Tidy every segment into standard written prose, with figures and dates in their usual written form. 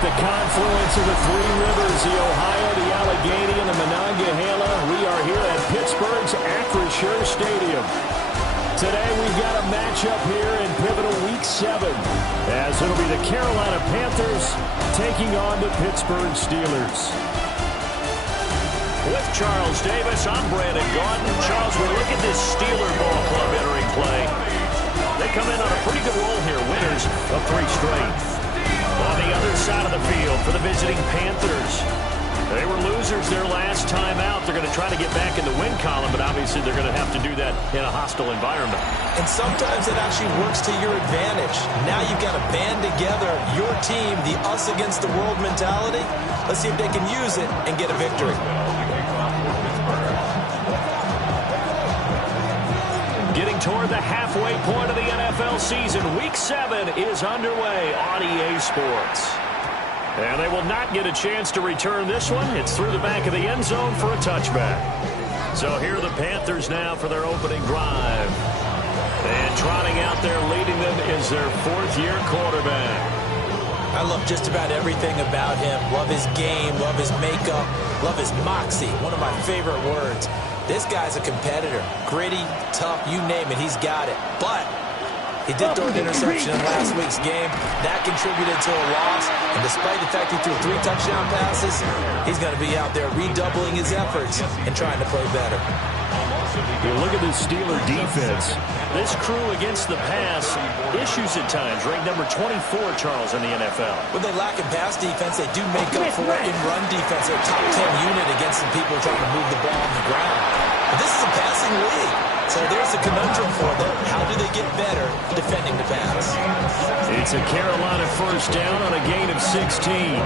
At the confluence of the three rivers, the Ohio, the Allegheny, and the Monongahela, we are here at Pittsburgh's Acrisure Stadium. Today we've got a matchup here in pivotal Week 7, as it'll be the Carolina Panthers taking on the Pittsburgh Steelers. With Charles Davis, I'm Brandon Gaudin. Charles, we look at this Steeler ball club entering play. They come in on a pretty good roll here, winners of 3 straight. On the other side of the field for the visiting Panthers. They were losers their last time out. They're going to try to get back in the win column, but obviously they're going to have to do that in a hostile environment. And sometimes it actually works to your advantage. Now you've got to band together your team, the us against the world mentality. Let's see if they can use it and get a victory. Getting toward the halfway point of the NFL season, Week 7 is underway on EA Sports. And they will not get a chance to return this one. It's through the back of the end zone for a touchback. So here are the Panthers now for their opening drive. And trotting out there leading them is their 4th-year quarterback. I love just about everything about him. Love his game, love his makeup, love his moxie. One of my favorite words. This guy's a competitor. Gritty, tough, you name it, he's got it. But he did throw an interception in last week's game. That contributed to a loss. And despite the fact he threw 3 touchdown passes, he's going to be out there redoubling his efforts and trying to play better. You look at the Steeler defense. This crew against the pass, issues at times, ranked number 24, Charles, in the NFL. When they lack in pass defense, they do make up for it in run defense. They're a top 10 unit against some people trying to move the ball on the ground. But this is a passing league. So there's a conundrum for them. How do they get better defending the pass? It's a Carolina first down on a gain of 16. A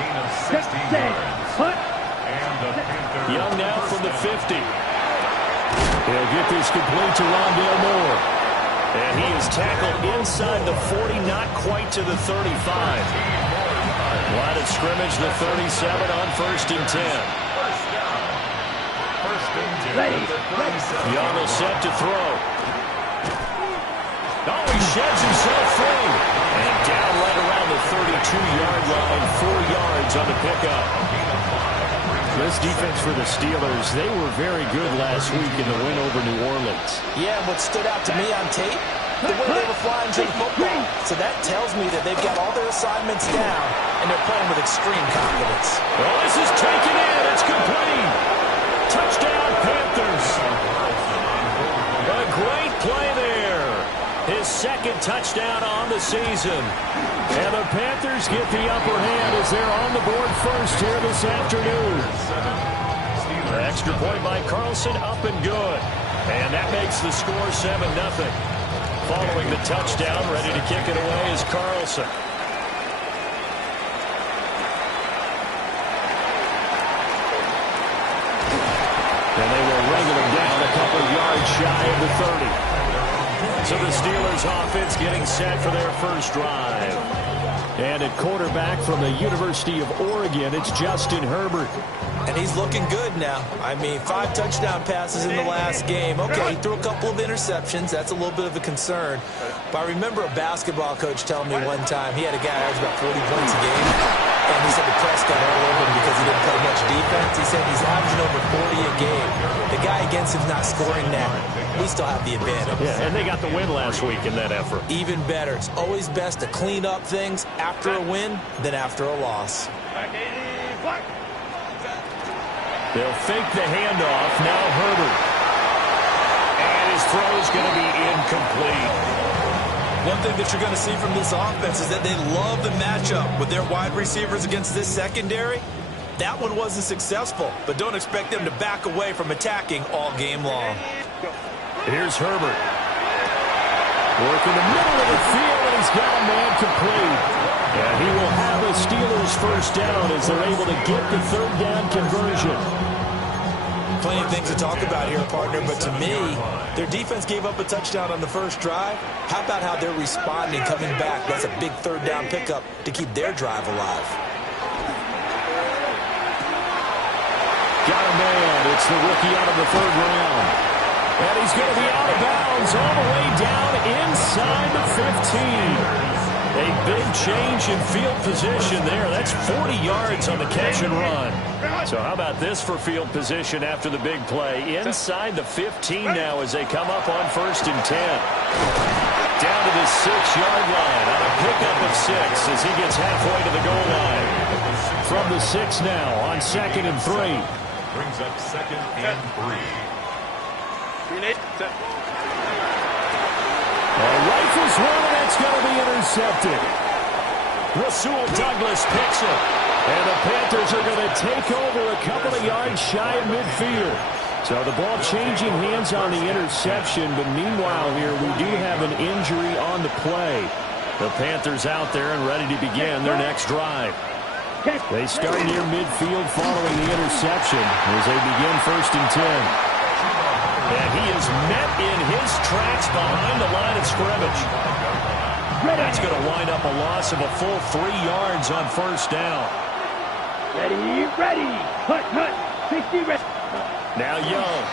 gain of 16 yards. Young now from the 50. He'll get this complete to Rondale Moore. And he is tackled inside the 40, not quite to the 35. Line of scrimmage, the 37 on 1st and 10. Young will set to throw. Oh, he sheds himself free. And down right around the 32-yard line, 4 yards on the pickup. This defense for the Steelers, they were very good last week in the win over New Orleans. Yeah, and what stood out to me on tape, the way they were flying to the football. So that tells me that they've got all their assignments down, and they're playing with extreme confidence. Well, this is taken in. It's complete. Touchdown, Panthers. A great play there. His 2nd touchdown on the season. And the Panthers get the upper hand as they're on the board first here this afternoon. An extra point by Carlson, up and good. And that makes the score 7-0. Following the touchdown, ready to kick it away is Carlson. And they will wrangle him down a couple of yards shy of the 30. So the Steelers offense getting set for their first drive. And at quarterback from the University of Oregon, it's Justin Herbert. And he's looking good now. I mean, 5 touchdown passes in the last game. Okay, he threw a couple of interceptions. That's a little bit of a concern. But I remember a basketball coach telling me one time he had a guy who averaged about 40 points a game. And he said the press got all over him because he didn't play much defense. He said he's averaging over 40 a game. The guy against him's not scoring now. We still have the advantage. Yeah, and they got the win last week in that effort. Even better. It's always best to clean up things after a win than after a loss. They'll fake the handoff. Now Herbert. And his throw is going to be incomplete. One thing that you're going to see from this offense is that they love the matchup with their wide receivers against this secondary. That one wasn't successful, but don't expect them to back away from attacking all game long. Here's Herbert. Working the middle of the field, and he's got a man complete. And he will have a Steelers first down as they're able to get the 3rd down conversion. Plenty of things to talk about here, partner, but to me, their defense gave up a touchdown on the first drive. How about how they're responding, coming back? That's a big 3rd down pickup to keep their drive alive. Got a man. It's the rookie out of the 3rd round. And he's going to be out of bounds all the way down inside the 15. A big change in field position there. That's 40 yards on the catch and run. So how about this for field position after the big play? Inside the 15 now as they come up on 1st and 10. Down to the 6-yard line on a pickup of 6 as he gets halfway to the goal line. From the 6 now on 2nd and 3. Brings up 2nd and 3. Rifles one, and it's going to be intercepted. Rasul Douglas picks it. And the Panthers are going to take over a couple of yards shy of midfield. So the ball changing hands on the interception, but meanwhile here we do have an injury on the play. The Panthers out there and ready to begin their next drive. They start near midfield following the interception as they begin 1st and 10. And he is met in his tracks behind the line of scrimmage. That's going to wind up a loss of a full 3 yards on 1st down. Ready. Hut. 60 ready. Now Young.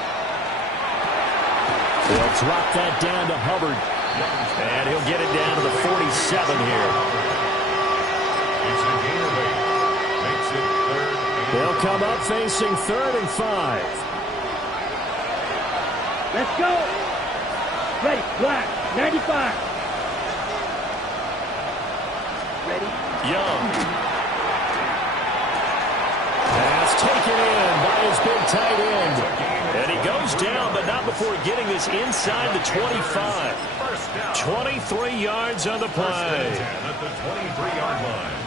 They'll drop that down to Hubbard. And he'll get it down to the 47 here. They'll come up facing 3rd and 5. Let's go. Ready. Black. 95. Ready. Young. That's taken in by his big tight end. And he goes down, but not before getting this inside the 25. 23 yards on the play. At the 23-yard line.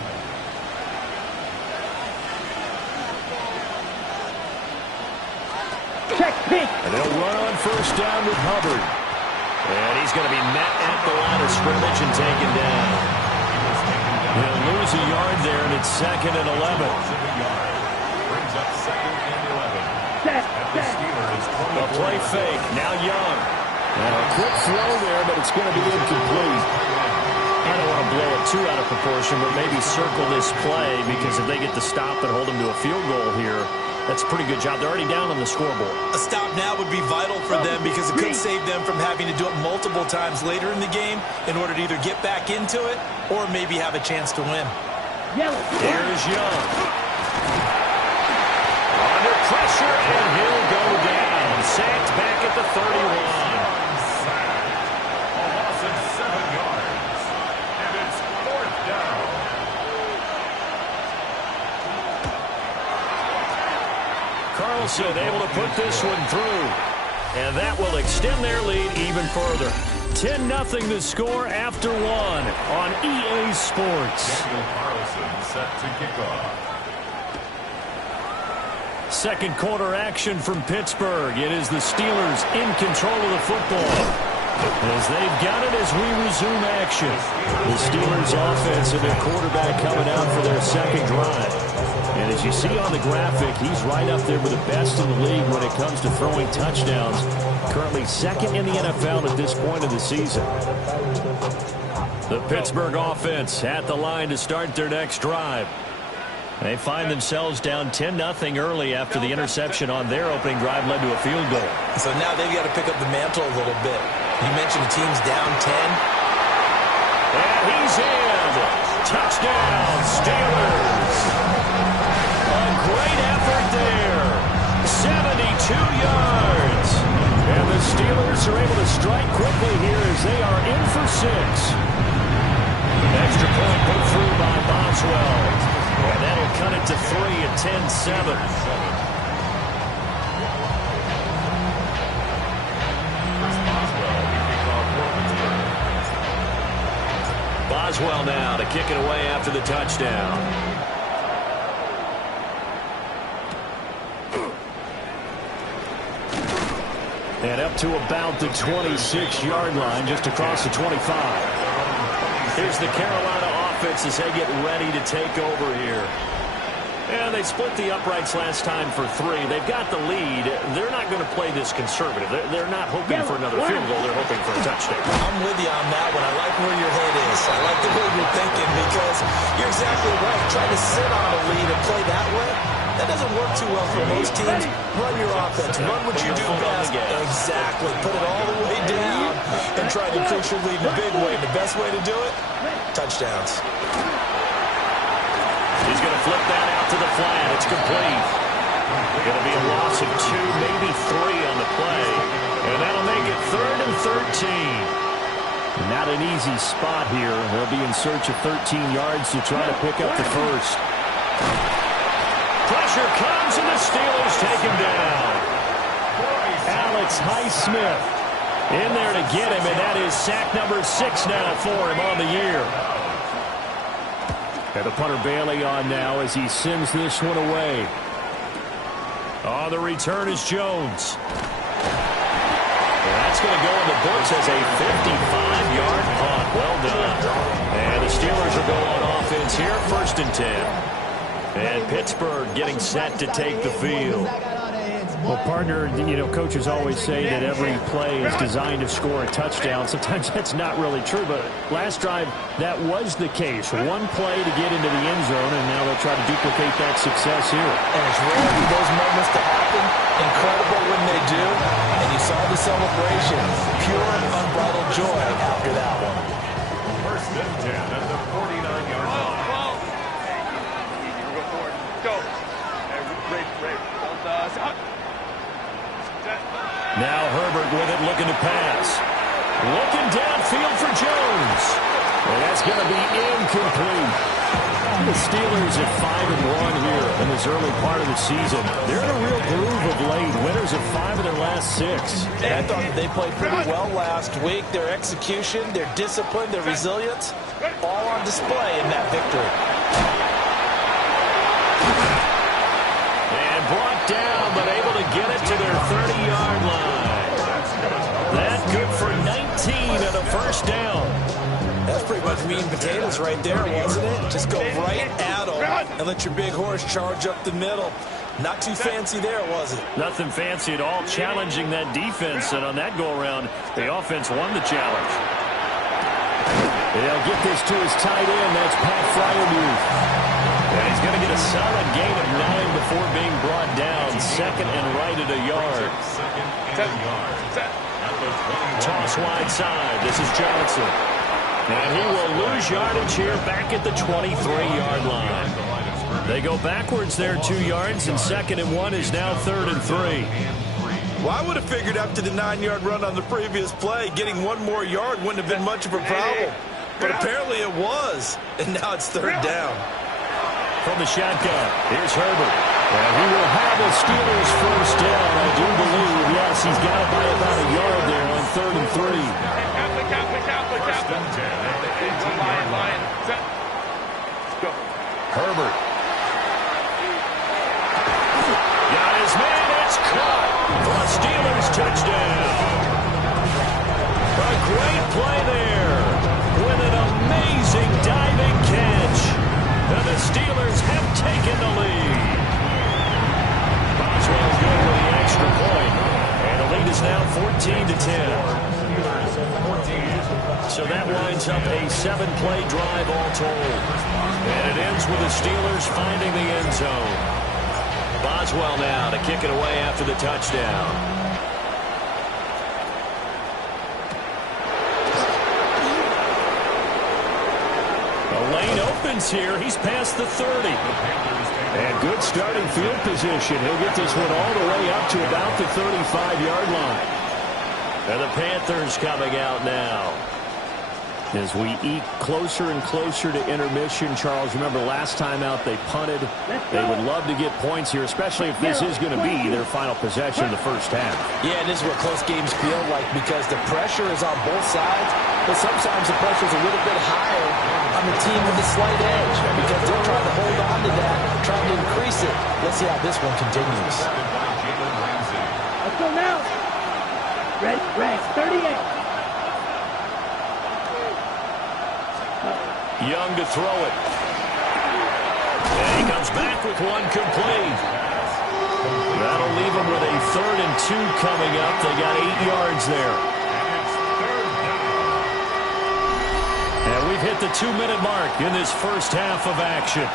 Check pink. And they'll run on 1st down with Hubbard. And he's going to be met at the line of scrimmage and taken down. He'll lose a yard there, and it's 2nd and 11. Brings up 2nd and 11. A play fake. Now Young. And a quick throw there, but it's going to be incomplete. I don't want to blow it too out of proportion, but maybe circle this play because if they get the stop and hold them to a field goal here, that's a pretty good job. They're already down on the scoreboard. A stop now would be vital for them because it could save them from having to do it multiple times later in the game in order to either get back into it or maybe have a chance to win. Here's Young. Under pressure, and he'll go down. Sacked back at the 31. A loss of 7 yards. And it's 4th down. Carlson able to put this one through. And that will extend their lead even further. 10-0 the score after 1 on EA Sports. Daniel Carlson set to kick off. Second quarter action from Pittsburgh. It is the Steelers in control of the football. As they've got it as we resume action. The Steelers offense and their quarterback coming out for their second drive. And as you see on the graphic, he's right up there with the best in the league when it comes to throwing touchdowns. Currently 2nd in the NFL at this point of the season. The Pittsburgh offense at the line to start their next drive. They find themselves down 10-0 early after the interception on their opening drive led to a field goal. So now they've got to pick up the mantle a little bit. You mentioned the team's down 10. And he's in. Touchdown, Steelers. A great effort there. 72 yards. And the Steelers are able to strike quickly here as they are in for 6. Extra point put through by Boswell. And that'll cut it to 3 at 10-7. Boswell now to kick it away after the touchdown. And up to about the 26-yard line, just across the 25. Here's the Carolina offense as they get ready to take over here. And they split the uprights last time for 3. They've got the lead. They're not going to play this conservative. They're not hoping for another field goal. They're hoping for a touchdown. I'm with you on that one. I like where your head is. I like the way you're thinking because you're exactly right. Trying to sit on a lead and play that way, That doesn't work too well for most teams. Run your offense. Run what you do best. Exactly. Put it all the way down and try to increase your lead in a big way. The best way to do it, touchdowns. He's going to flip that out to the flat. It's complete. Going to be a loss of 2, maybe 3 on the play. And that'll make it 3rd and 13. Not an easy spot here. They'll be in search of 13 yards to try to pick up the first. Pressure comes, and the Steelers take him down. Alex Highsmith in there to get him, and that is sack number 6 now for him on the year. And the punter Bailey on now as he sends this one away. On the return is Jones. That's going to go in the books as a 55-yard punt. Well done. And the Steelers will go on offense here, 1st and 10. And Pittsburgh getting set to take the field. Well, partner, you know, coaches always say that every play is designed to score a touchdown. Sometimes that's not really true, but last drive, that was the case. One play to get into the end zone, and now they'll try to duplicate that success here. And it's rare for those moments to happen. Incredible when they do. And you saw the celebration. Pure and unbridled joy after that one. 1st and 10 at the 49-yard line. Go. Now Herbert with it, looking to pass. Looking downfield for Jones. And that's going to be incomplete. The Steelers at 5-1 here in this early part of the season. They're in a real groove of late. Winners of 5 of their last 6. And I thought they played pretty well last week. Their execution, their discipline, their resilience, all on display in that victory. And brought down, but able to get it to their 30-yard line. That good for 19 and a 1st down. That's pretty much meat and potatoes right there, wasn't it? Just go right at them and let your big horse charge up the middle. Not too fancy there, was it? Nothing fancy at all, challenging that defense. And on that go-around, the offense won the challenge. They'll get this to his tight end. That's Pat Fryermuth. And he's going to get a solid gain of 9 before being brought down. 2nd and right at a yard. Toss wide side. This is Johnson. And he will lose yardage here back at the 23-yard line. They go backwards there 2 yards, and 2nd and 1 is now 3rd and 3. Well, I would have figured after the 9-yard run on the previous play, getting 1 more yard wouldn't have been much of a problem. But apparently it was, and now it's 3rd down. From the shotgun, here's Herbert. And he will have the Steelers 1st down, I do believe. Yes, he's got it by about a yard there on 3rd and 3. Herbert. Got his man, it's caught. For a Steelers touchdown. A great play there with an amazing diving catch. And the Steelers have taken the lead. Boswell's good with the extra point. And the lead is now 14-10. So that winds up a 7-play drive all told. And it ends with the Steelers finding the end zone. Boswell now to kick it away after the touchdown. The lane opens here. He's past the 30. And good starting field position. He'll get this one all the way up to about the 35-yard line. And the Panthers coming out now. As we eat closer and closer to intermission, Charles, remember last time out they punted. They would love to get points here, especially if this is going to be their final possession of the 1st half. Yeah, and this is what close games feel like because the pressure is on both sides, but sometimes the pressure is a little bit higher on the team with the slight edge because they're trying to hold on to that, trying to increase it. Let's see how this one continues. Let's go now. Red, 38. Young to throw it. And he comes back with one complete. That'll leave him with a 3rd and 2 coming up. They got 8 yards there. And we've hit the 2-minute mark in this 1st half of action.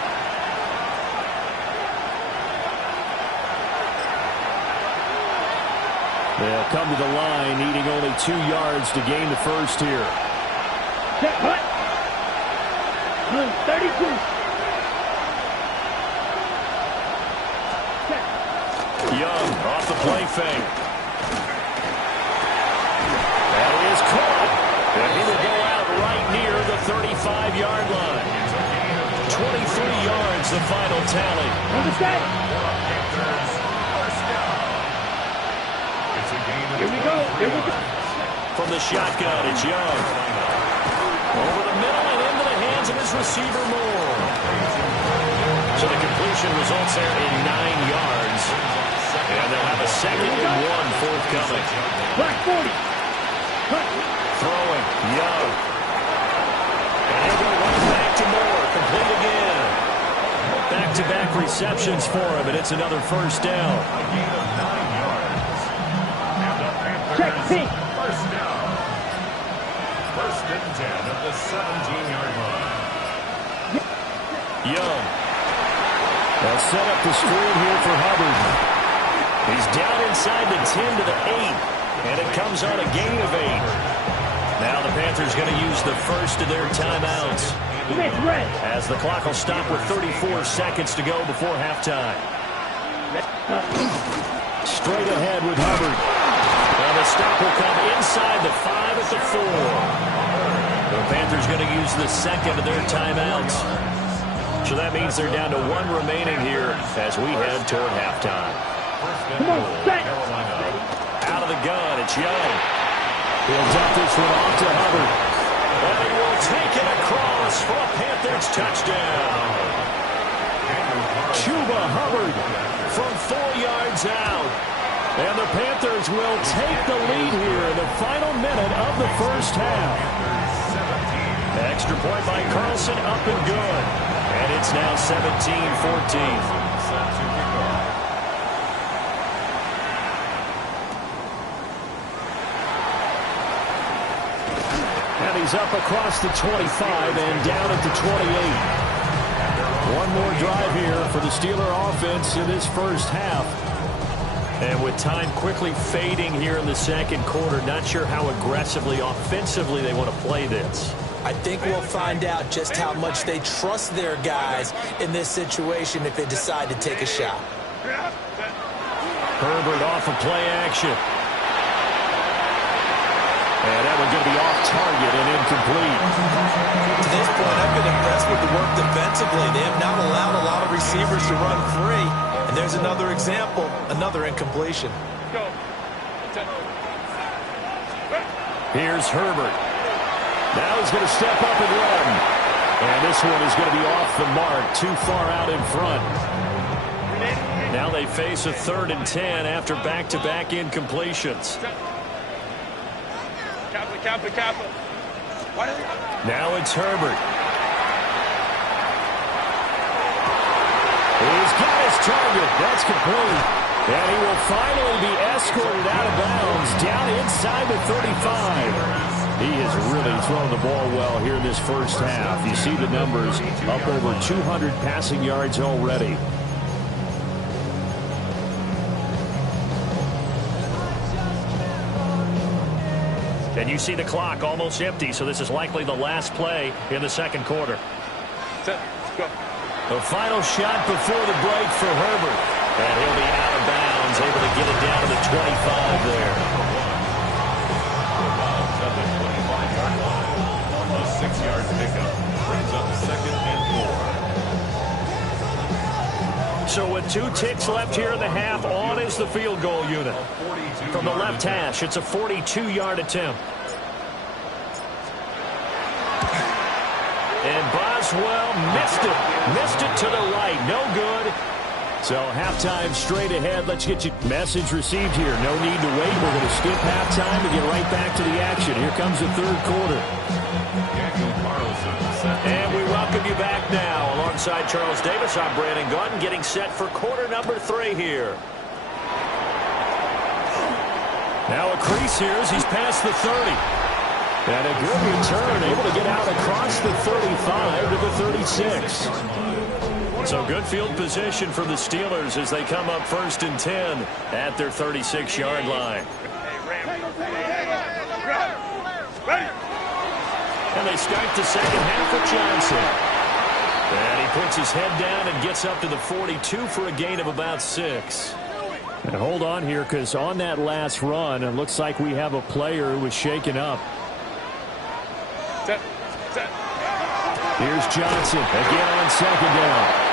They'll come to the line, needing only 2 yards to gain the first here. Set, cut. 32. Set. Young off the play fake. That is caught. And he will go out right near the 35-yard line. 23 yards, the final tally. Understand? Here we go. Here we go. From the shotgun, it's Young. Over the middle and into the hands of his receiver, Moore. So the completion results there in 9 yards. And they'll have a 2nd and 1 forthcoming. Black 40. Cut. Throwing, Young. And he'll go right back to Moore. Complete again. Back-to-back receptions for him, and it's another first down. Check, pink. First down. 1st and 10 at the 17-yard line. Young. They'll set up the screen here for Hubbard. He's down inside the 10 to the 8, and it comes on a gain of 8. Now the Panthers going to use the first of their timeouts, Red. as the clock will stop with 34 seconds to go before halftime. Straight ahead with Hubbard. And the stop will come inside the 5 at the 4. The Panthers going to use the 2nd of their timeouts. So that means they're down to 1 remaining here as we head toward halftime. Come on, set. Out of the gun, it's Young. He'll dump this one off to Hubbard. And he will take it across for a Panthers touchdown. Chuba Hubbard From 4 yards out. And the Panthers will take the lead here in the final minute of the first half. Extra point by Carlson, up and good. And it's now 17-14. And he's up across the 25 and down at the 28. One more drive here for the Steeler offense in this first half. And with time quickly fading here in the second quarter, not sure how aggressively, offensively they want to play this. I think we'll find out just how much they trust their guys in this situation if they decide to take a shot. Herbert off of play action. And that one's going to be off target and incomplete. To this point, I've been impressed with the work defensively. They have not allowed a lot of receivers to run free. And there's another example, another incompletion. Here's Herbert. Now he's going to step up and run. And this one is going to be off the mark, too far out in front. Now they face a 3rd and 10 after back-to-back incompletions. Now it's Herbert. He's got his target. That's complete. And he will finally be escorted out of bounds down inside the 35. He has really thrown the ball well here in this first half. You see the numbers, up over 200 passing yards already. And you see the clock almost empty, so this is likely the last play in the second quarter. The final shot before the break for Herbert. And he'll be out of bounds, able to get it down to the 25 there. A 6-yard pickup brings up 2nd and 4. So with 2 ticks left here in the half, on is the field goal unit. From the left hash, it's a 42-yard attempt. And Boswell missed it. Missed it to the right. No good. So halftime straight ahead. Let's get you message received here. No need to wait. We're going to skip halftime and get right back to the action. Here comes the third quarter. And we welcome you back now. Alongside Charles Davis, I'm Brandon Gunn, getting set for quarter number 3 here. Now a crease here as he's past the 30. And a good return, able to get out across the 35 to the 36. So good field position for the Steelers as they come up 1st and 10 at their 36-yard line. And they start the second half with Johnson. And he puts his head down and gets up to the 42 for a gain of about 6. And hold on here, because on that last run, it looks like we have a player who was shaken up. Here's Johnson again on 2nd down.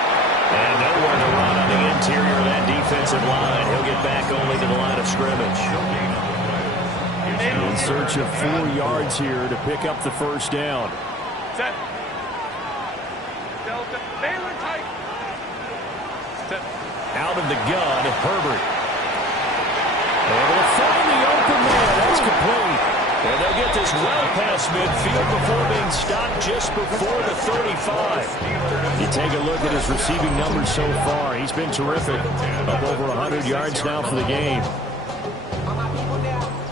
And nowhere to run on the interior of that defensive line. He'll get back only to the line of scrimmage. In search of 4 yards here to pick up the 1st down. Out of the gun, Herbert. Able to find the open man. That's complete. And they'll get this well past midfield before being stopped just before the 35. You take a look at his receiving numbers so far. He's been terrific. Up over 100 yards now for the game.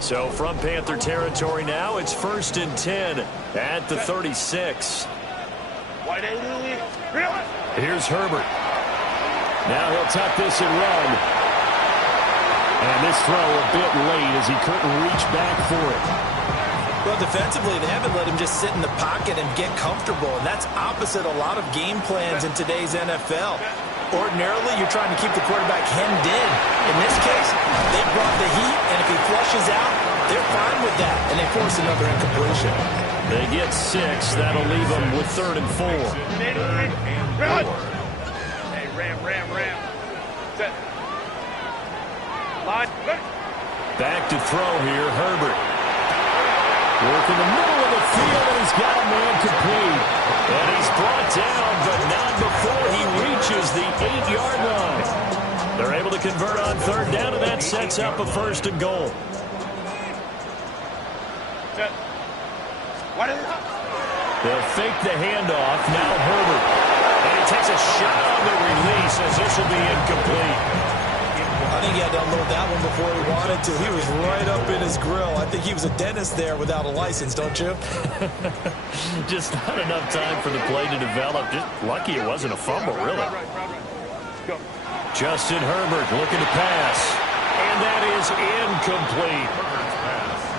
So from Panther territory now, it's 1st and 10 at the 36. Here's Herbert. Now he'll tuck this and run. And this throw a bit late as he couldn't reach back for it. Well, defensively, they haven't let him just sit in the pocket and get comfortable, and that's opposite a lot of game plans in today's NFL. Ordinarily, you're trying to keep the quarterback hemmed in. In this case, they brought the heat, and if he flushes out, they're fine with that, and they force another incompletion. They get 6. That'll leave them with 3rd and 4. Back to throw here, Herbert. Work in the middle of the field, and he's got a man complete. And he's brought down, but not before he reaches the 8-yard line. They're able to convert on 3rd down, and that sets up a 1st and goal. They'll fake the handoff. Now Herbert. And he takes a shot on the release as this will be incomplete. I think he had to unload that one before he wanted to. He was right up in his grill. I think he was a dentist there without a license, don't you? Just not enough time for the play to develop. Just lucky it wasn't a fumble, really. Justin Herbert looking to pass. And that is incomplete.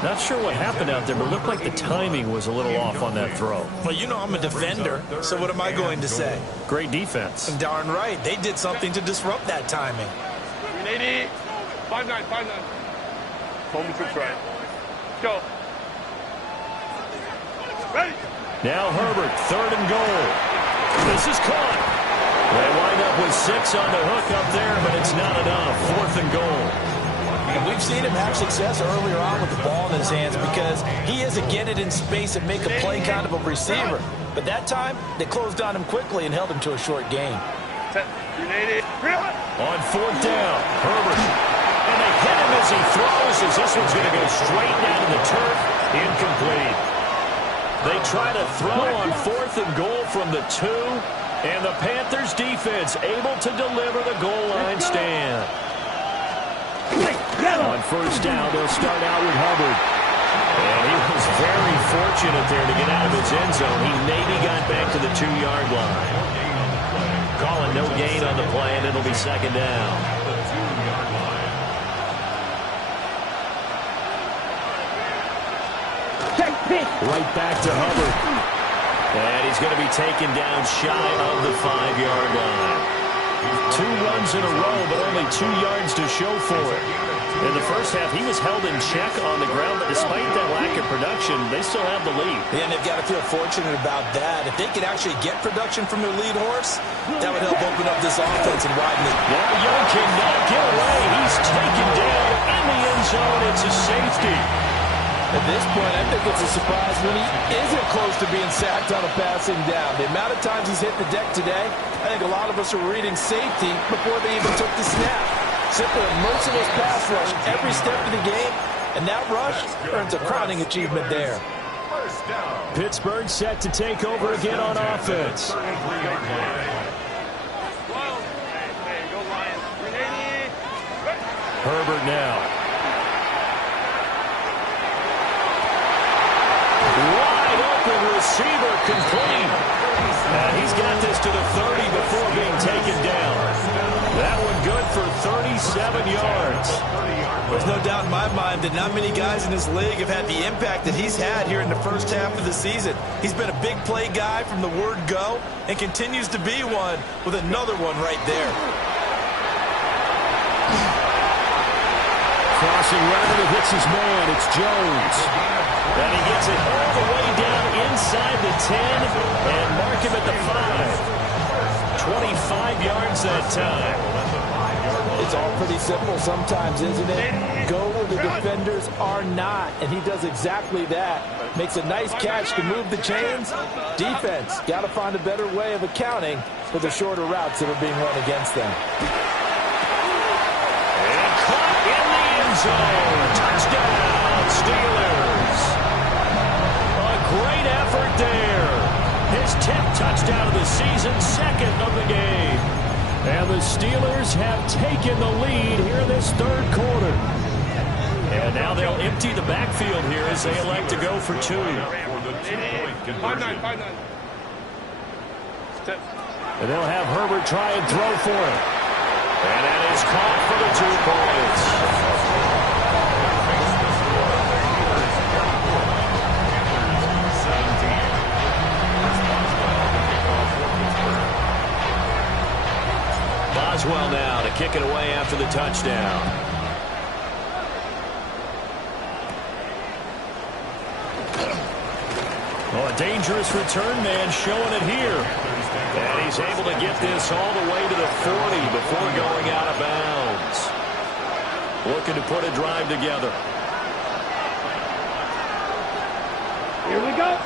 Not sure what happened out there, but it looked like the timing was a little off on that throw. Well, you know I'm a defender, so what am I going to say? Great defense. Darn right. They did something to disrupt that timing. 5-9, 5-9. Moment to try. Go. Ready. Now Herbert, 3rd and goal. This is caught. They wind up with 6 on the hook up there, but it's not enough. 4th and goal. And we've seen him have success earlier on with the ball in his hands because he is a get it in space and make a play kind of a receiver. But that time, they closed on him quickly and held him to a short gain. On 4th down, Herbert. And they hit him as he throws as this one's going to go straight down to the turf. Incomplete. They try to throw on 4th and goal from the 2. And the Panthers defense able to deliver the goal line stand. On 1st down, they'll start out with Hubbard. And he was very fortunate there to get out of his end zone. He maybe got back to the 2-yard line. Calling no gain on the play, and it'll be 2nd down. Right back to Hubbard. And he's going to be taken down shy of the 5-yard line. 2 runs in a row, but only 2 yards to show for it. In the first half, he was held in check on the ground, but despite that lack of production, they still have the lead. Yeah, and they've got to feel fortunate about that. If they could actually get production from their lead horse, that would help open up this offense and widen it. Now Young cannot get away. He's taken down in the end zone. It's a safety. At this point, I think it's a surprise when he isn't close to being sacked on a passing down. The amount of times he's hit the deck today, I think a lot of us are reading safety before they even took the snap. Simply a merciless pass rush every step of the game, and that rush earns a crowning achievement there. Pittsburgh set to take over again on offense. Herbert now. Wide open receiver complete. And he's got this to the 30 before being taken 47 yards. There's no doubt in my mind that not many guys in this league have had the impact that he's had here in the first half of the season. He's been a big play guy from the word go and continues to be one with another one right there. Crossing right, it hits his man. It's Jones. And he gets it all the way down inside the 10 and mark him at the 5. 25 yards that time. It's all pretty simple sometimes, isn't it? Go where the defenders are not, and he does exactly that. Makes a nice catch to move the chains. Defense, got to find a better way of accounting for the shorter routes that are being run against them. And caught in the end zone. Touchdown, Steelers. A great effort there. His 10th touchdown of the season, second of the game. And the Steelers have taken the lead here in this third quarter. And now they'll empty the backfield here as they elect to go for 2. And they'll have Herbert try and throw for it. And that is caught for the 2 points. Boswell now to kick it away after the touchdown. Well, a dangerous return man showing it here. And he's able to get this all the way to the 40 before going out of bounds. Looking to put a drive together. here we go.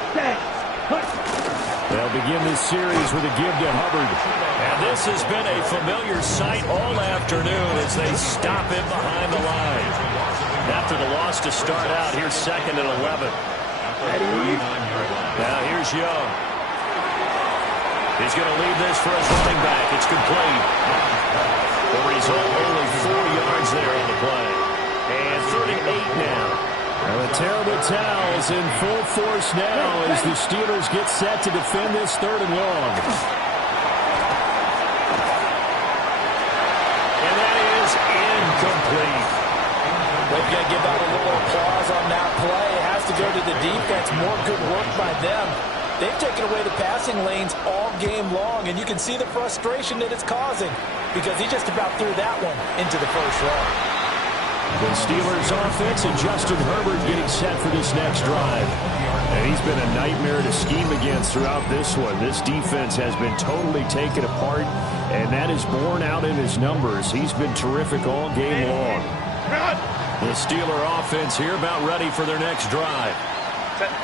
They'll begin this series with a give to Hubbard. And this has been a familiar sight all afternoon as they stop him behind the line. After the loss to start out, here's 2nd and 11. Now here's Young. He's going to leave this for his running back. It's complete. The result, only 4 yards there on the play. And 38 now. Well, the terrible towels in full force now as the Steelers get set to defend this 3rd and long. And that is incomplete. We've got to give out a little applause on that play. It has to go to the defense. More good work by them. They've taken away the passing lanes all game long, and you can see the frustration that it's causing because he just about threw that one into the first row. The Steelers offense and Justin Herbert getting set for this next drive. And he's been a nightmare to scheme against throughout this one. This defense has been totally taken apart, and that is borne out in his numbers. He's been terrific all game long. The Steeler offense here about ready for their next drive.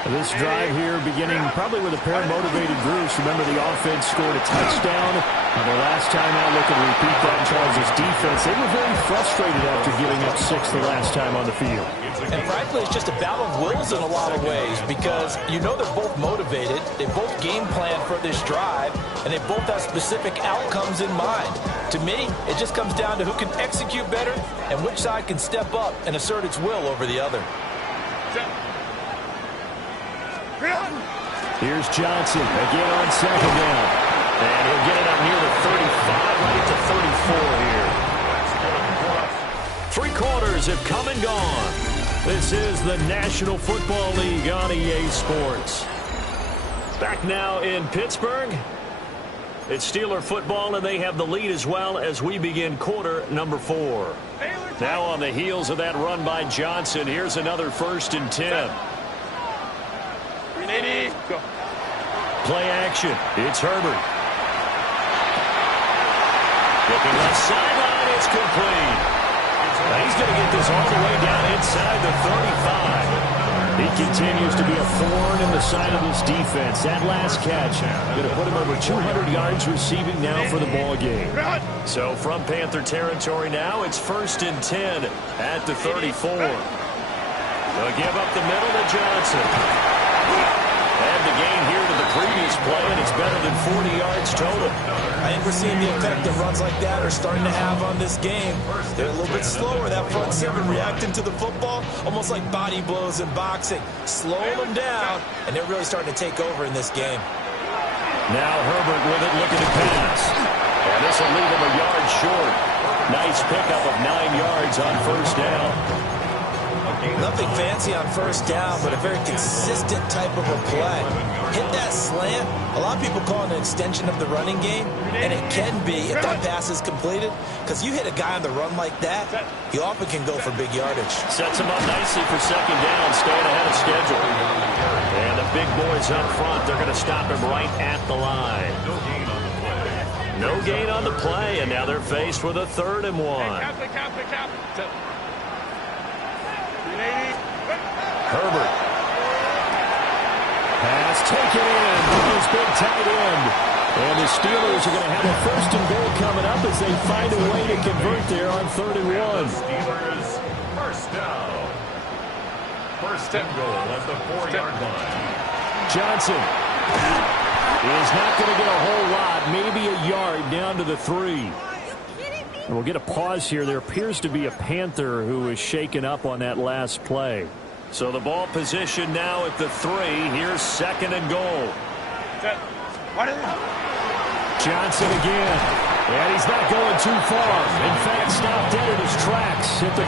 This drive here beginning probably with a pair of motivated groups. Remember, the offense scored a touchdown. The last time out, looking to repeat that Charles' defense. They were very frustrated after giving up 6 the last time on the field. And frankly, it's just a battle of wills in a lot of ways because you know they're both motivated. They both game plan for this drive, and they both have specific outcomes in mind. To me, it just comes down to who can execute better and which side can step up and assert its will over the other. Here's Johnson again on 2nd down. And he'll get it up near the 35, right at the 34 here. 3 quarters have come and gone. This is the National Football League on EA Sports. Back now in Pittsburgh. It's Steeler football, and they have the lead as well as we begin quarter number 4. Now on the heels of that run by Johnson, here's another 1st and 10. Go. Play action. It's Herbert. Looking left sideline. It's complete. Now he's going to get this all the way down inside the 35. He continues to be a thorn in the side of this defense. That last catch going to put him over 200 yards receiving now for the ball game. So from Panther territory now, it's 1st and 10 at the 34. They'll give up the middle to Johnson. And the gain here to the previous play, and it's better than 40 yards total. I think we're seeing the effect that runs like that are starting to have on this game. They're a little bit slower, that front 7 reacting to the football, almost like body blows in boxing. Slowing them down, and they're really starting to take over in this game. Now Herbert with it, looking to pass. And this will leave him a yard short. Nice pickup of 9 yards on first down. Nothing fancy on first down, but a very consistent type of a play. Hit that slant. A lot of people call it an extension of the running game, and it can be if that pass is completed, because you hit a guy on the run like that, he often can go for big yardage. Sets him up nicely for second down, staying ahead of schedule. And the big boys up front, they're going to stop him right at the line. No gain on the play, and now they're faced with a 3rd and 1. Herbert. Pass taken in by his big tight end. And the Steelers are going to have a 1st and goal coming up as they find a way to convert there on 3rd and 1. Steelers, first down. 1st and goal at the 4-yard line. Johnson is not going to get a whole lot, maybe a yard down to the 3. And we'll get a pause here. There appears to be a Panther who was shaken up on that last play. So the ball position now at the 3. Here's 2nd and goal. Johnson again. And he's not going too far. In fact, stopped dead in his tracks at the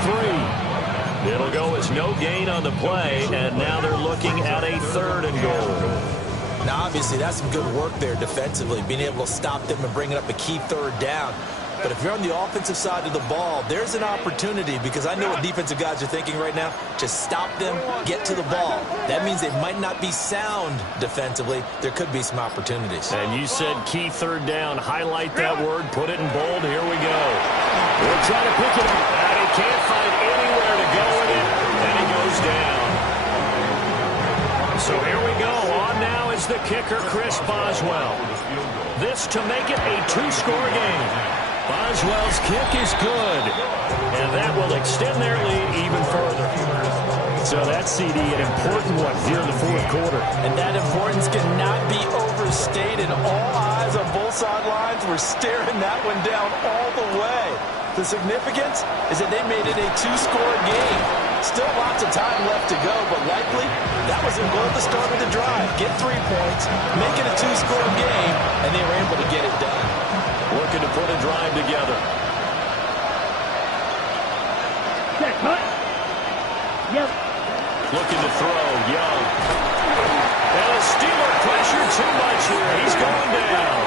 3. It'll go as no gain on the play, and now they're looking at a 3rd and goal. Now, obviously, that's some good work there defensively, being able to stop them and bring it up a key 3rd down. But if you're on the offensive side of the ball, there's an opportunity, because I know what defensive guys are thinking right now. Just stop them, get to the ball. That means they might not be sound defensively. There could be some opportunities. And you said key 3rd down. Highlight that word. Put it in bold. Here we go. We'll try to pick it up. And he can't find anywhere to go with it. And he goes down. So here we go. On now is the kicker, Chris Boswell. This to make it a 2-score game. Boswell's kick is good, and that will extend their lead even further. So that CD, an important one here in the 4th quarter. And that importance cannot be overstated. All eyes on both sidelines were staring that one down all the way. The significance is that they made it a 2-score game. Still lots of time left to go, but likely that was their goal at the start of the drive. Get 3 points, make it a 2-score game, and they were able to get it done. Looking to put a drive together. Looking to throw, Young. And a Steeler pressure too much here. He's going down.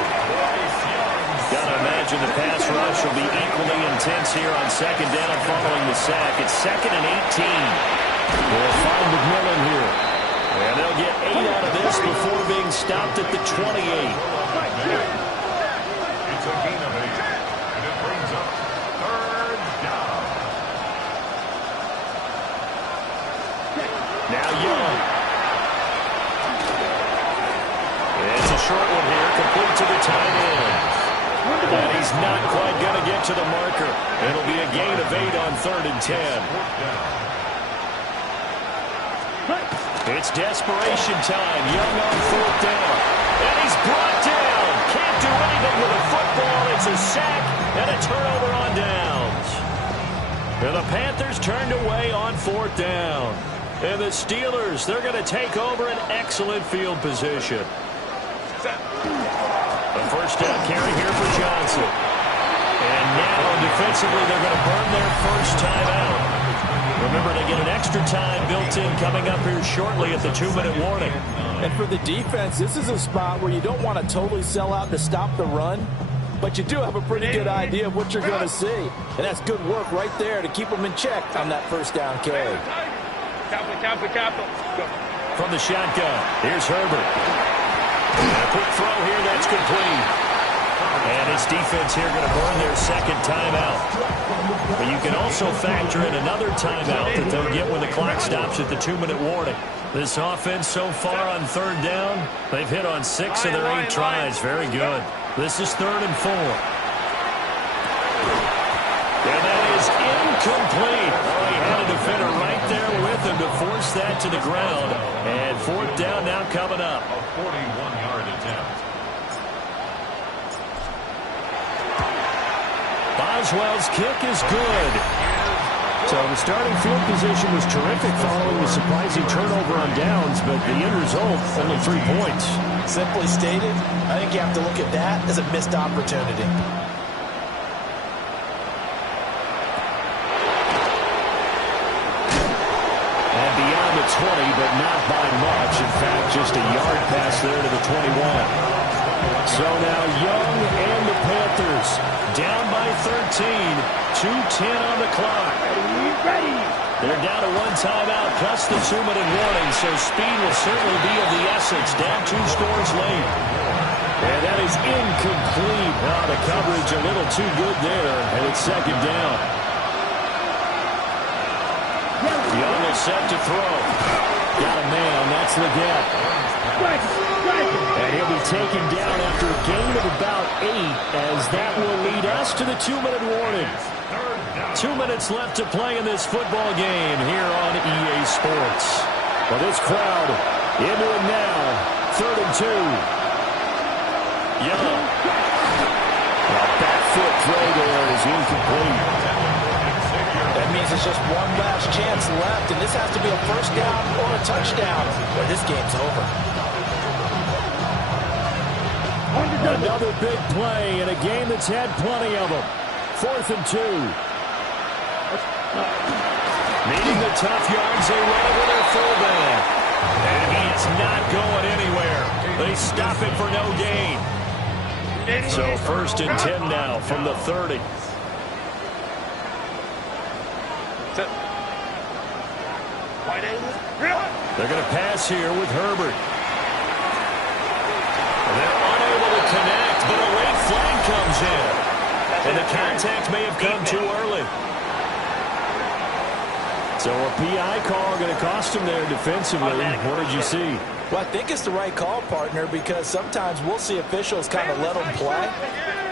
Got to imagine the pass rush will be equally intense here on 2nd down following the sack. It's 2nd and 18. They'll find McMillan here. And they'll get 8 out of this before being stopped at the 28. It's a gain of 8, and it brings up 3rd down. Now Young. It's a short one here, complete to the tight end. And he's not quite going to get to the marker. It'll be a gain of 8 on 3rd and 10. It's desperation time. Young on 4th down. And he's brought down. Can't do anything with a football. It's a sack and a turnover on downs. And the Panthers turned away on 4th down. And the Steelers, they're going to take over an excellent field position. A 1st down carry here for Johnson. And now defensively they're going to burn their 1st time out. Remember, they get an extra time built in coming up here shortly at the 2-minute warning. And for the defense, this is a spot where you don't want to totally sell out to stop the run, but you do have a pretty good idea of what you're going to see. And that's good work right there to keep them in check on that 1st down carry. From the shotgun, here's Herbert. And a quick throw here, that's complete. And his defense here going to burn their 2nd timeout. But you can also factor in another timeout that they'll get when the clock stops at the 2-minute warning. This offense so far on 3rd down, they've hit on 6 of their 8 tries. Very good. This is 3rd and 4. And that is incomplete. Oh, he had a defender right there with him to force that to the ground. And 4th down now coming up. A 41-yard attempt. Boswell's kick is good. So the starting field position was terrific following the surprising turnover on downs, but the end result, only 3 points. Simply stated, I think you have to look at that as a missed opportunity. the 20, but not by much. In fact, just a yard pass there to the 21. So now Young and the Panthers down by 13. 2:10 on the clock. Ready. They're down to one timeout plus the 2-minute warning, so speed will certainly be of the essence. Down 2 scores late. And that is incomplete. Oh, the coverage a little too good there, and it's second down. Young is set to throw. Got a man. That's the gap. And he'll be taken down after a gain of about 8, as that will lead us to the 2-minute warning. 2 minutes left to play in this football game here on EA Sports. Well, this crowd into it now. 3rd and 2. Young. Back foot throw there is incomplete. That means it's just one last chance left, and this has to be a first down or a touchdown, or this game's over. Another big play in a game that's had plenty of them. 4th and 2. Needing the tough yards, they run over their fullback. And he is not going anywhere. They stop it for no gain. So 1st and 10 now from the 30. They're going to pass here with Herbert. And they're unable to connect, but a late flag comes in. And the contact may have come too early. So a PI call going to cost him there defensively. What did you see? Well, I think it's the right call, partner, because sometimes we'll see officials kind of let them play.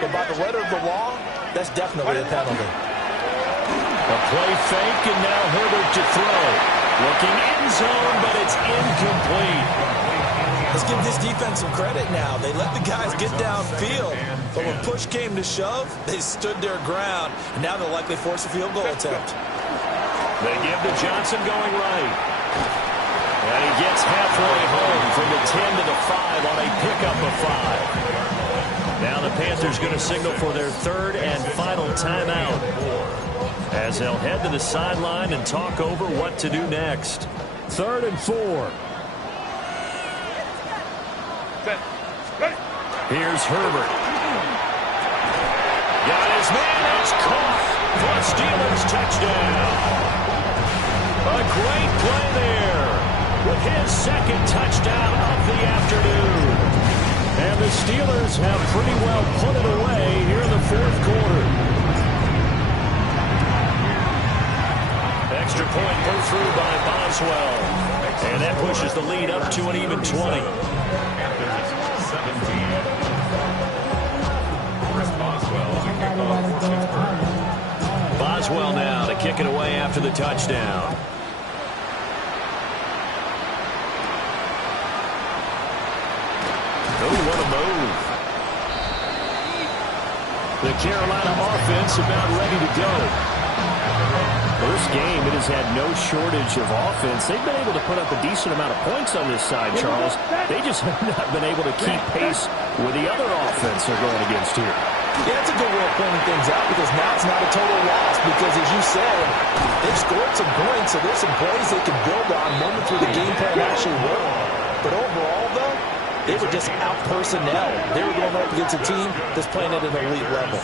But by the letter of the law, that's definitely a penalty. A play fake, and now Herbert to throw. Looking end zone, but it's incomplete. Let's give this defense some credit now. They let the guys get downfield. But when push came to shove, they stood their ground. And now they'll likely force a field goal attempt. They give to Johnson going right. And he gets halfway home from the 10 to the 5 on a pickup of 5. Now the Panthers going to signal for their 3rd and final timeout, as they'll head to the sideline and talk over what to do next. 3rd and 4. Here's Herbert. Got his man. It's caught for a Steelers touchdown. A great play there with his 2nd touchdown of the afternoon. And the Steelers have pretty well put it away here in the 4th quarter. Extra point put through by Boswell. And that pushes the lead up to an even 20. Boswell now to kick it away after the touchdown. Oh, what a move. The Carolina offense about ready to go. First game, it has had no shortage of offense. They've been able to put up a decent amount of points on this side, Charles. They just have not been able to keep pace with the other offense they're going against here. Yeah, it's a good way of pointing things out, because now it's not a total loss, because as you said, they've scored some points, so there's some plays they can build on moments where the game plan actually worked. But overall, though, they were just out-personnel. They were going up against a team that's playing at an elite level.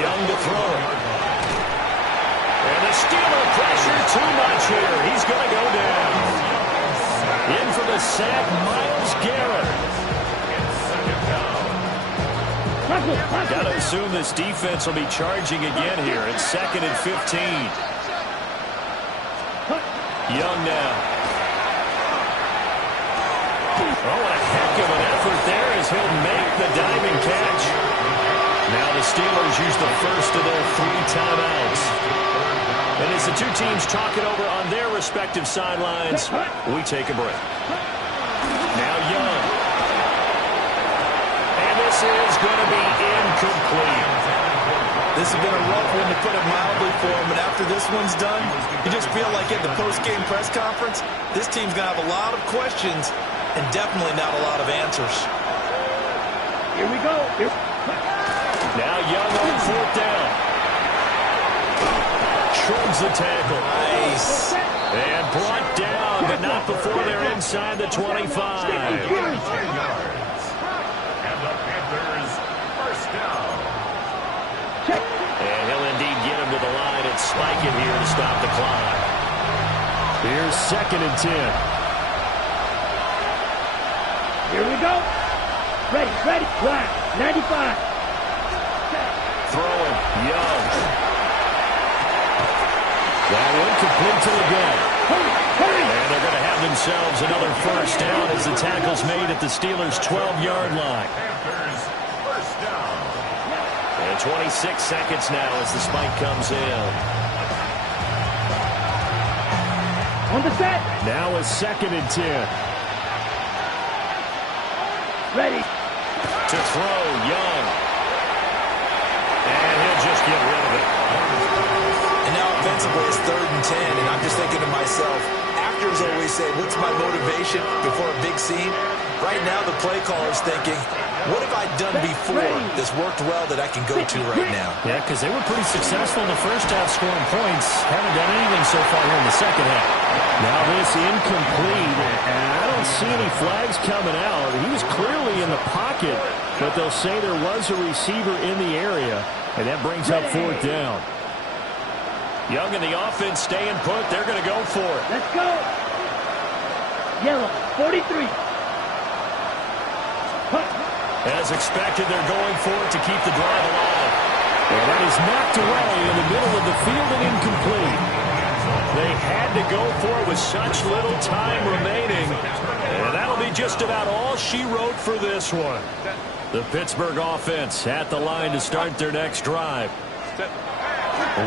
Young to throw. And the Steeler pressure too much here. He's going to go down. In for the sack, Myles Garrett. Got to assume this defense will be charging again here. It's 2nd and 15. Young now. Oh, what a heck of an effort there as he'll make the diving catch. Now the Steelers use the first of their 3 timeouts. And as the 2 teams talk it over on their respective sidelines, we take a break. Now Young. And this is going to be incomplete. This has been a rough one, to put it mildly, for him. And after this one's done, you just feel like at the post-game press conference, this team's going to have a lot of questions and definitely not a lot of answers. Here we go. Now Young on 4th down. shrugs the tackle. Nice. And brought down, but not before they're inside the 25. 10 yards. And the Panthers first down. And he'll indeed get him to the line and spike it here to stop the clock. Here's 2nd and 10. Here we go. Ready, ready. Flat. 95. Throwing. Young. That one complete to the gut. Hurry, hurry. And they're going to have themselves another first down as the tackle's made at the Steelers' 12-yard line. Panthers first down. And 26 seconds now as the spike comes in. On the set. Now a 2nd and 10. Ready. To throw, Young. And he'll just get rid of it. And now offensively it's 3rd and 10, and I'm just thinking to myself, actors always say, what's my motivation before a big scene? Right now the play caller's thinking, what have I done before that's worked well that I can go to right now? Yeah, because they were pretty successful in the first half scoring points. Haven't done anything so far here in the second half. Now this incomplete, and I don't see any flags coming out. He was clearly in the pocket, but they'll say there was a receiver in the area, and that brings up 4th down. Young and the offense staying put. They're going to go for it. Let's go. Yellow. 43. As expected, they're going for it to keep the drive alive. And that is knocked away in the middle of the field and incomplete. They had to go for it with such little time remaining. And that'll be just about all she wrote for this one. The Pittsburgh offense at the line to start their next drive.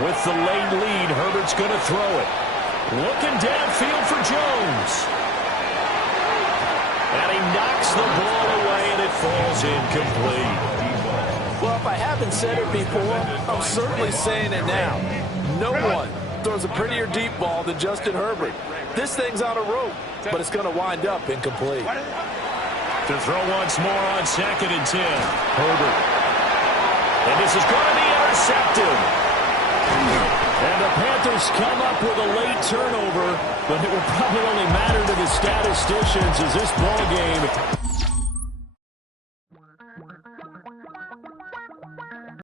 With the late lead, Herbert's going to throw it. Looking downfield for Jones. And he knocks the ball away, and it falls incomplete. Well, if I haven't said it before, I'm certainly saying it now. No one throws a prettier deep ball than Justin Herbert. This thing's on a rope, but it's going to wind up incomplete. To throw once more on 2nd and 10. Herbert. And this is going to be intercepted. And the Panthers come up with a late turnover, but it will probably only matter to the statisticians as this ball game